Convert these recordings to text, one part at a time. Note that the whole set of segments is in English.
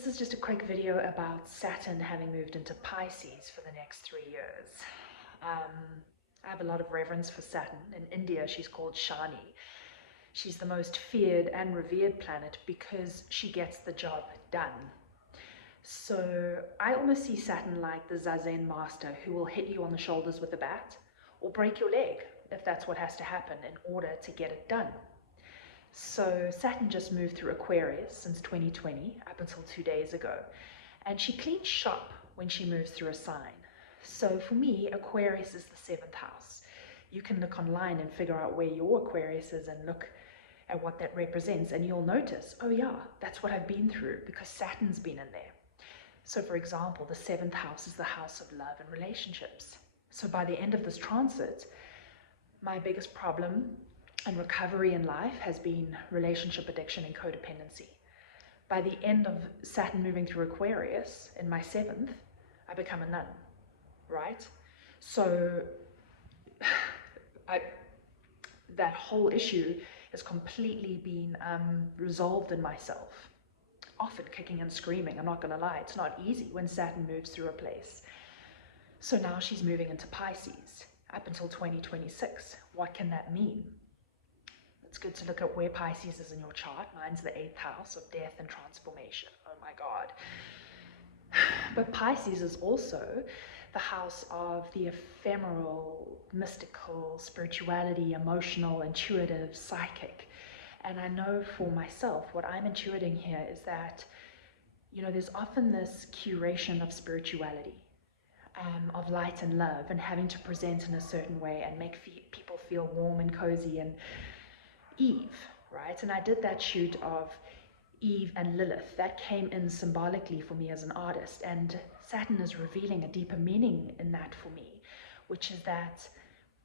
This is just a quick video about Saturn having moved into Pisces for the next 3 years. I have a lot of reverence for Saturn. In India, she's called Shani. She's the most feared and revered planet because she gets the job done. So I almost see Saturn like the Zazen master who will hit you on the shoulders with a bat or break your leg if that's what has to happen in order to get it done. So Saturn just moved through Aquarius since 2020 up until 2 days ago, and she cleans shop when she moves through a sign. So for me, Aquarius is the 7th house. You can look online and figure out where your Aquarius is and look at what that represents, and you'll notice, oh yeah, that's what I've been through because Saturn's been in there. So for example, the 7th house is the house of love and relationships. So by the end of this transit, my biggest problem and recovery in life has been relationship addiction and codependency. By the end of Saturn moving through Aquarius, in my 7th, I become a nun, right? So that whole issue has completely been resolved in myself. Often kicking and screaming, I'm not gonna lie, it's not easy when Saturn moves through a place. So now she's moving into Pisces up until 2026. What can that mean? It's good to look at where Pisces is in your chart. Mine's the 8th house of death and transformation. Oh my God. But Pisces is also the house of the ephemeral, mystical, spirituality, emotional, intuitive, psychic. And I know for myself, what I'm intuiting here is that, you know, there's often this curation of spirituality, of light and love, and having to present in a certain way and make people feel warm and cozy and Eve, right? And I did that shoot of Eve and Lilith. That came in symbolically for me as an artist, and Saturn is revealing a deeper meaning in that for me, which is that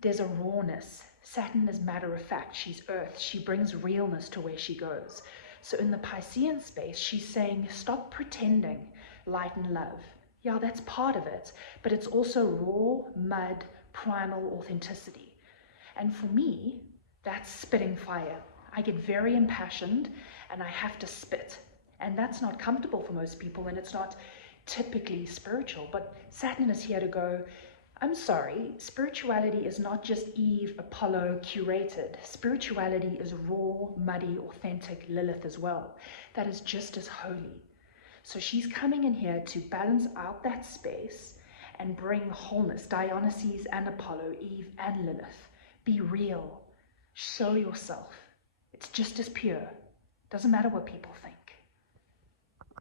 there's a rawness. Saturn is matter of fact. She's earth. She brings realness to where she goes. So in the Piscean space, she's saying, stop pretending light and love. Yeah, that's part of it, but it's also raw, mud, primal authenticity. And for me, that's spitting fire. I get very impassioned and I have to spit. And that's not comfortable for most people, and it's not typically spiritual. But Saturn is here to go, I'm sorry, spirituality is not just Eve, Apollo, curated. Spirituality is raw, muddy, authentic Lilith as well. That is just as holy. So she's coming in here to balance out that space and bring wholeness. Dionysus and Apollo, Eve and Lilith. Be real. Show yourself. It's just as pure. Doesn't matter what people think.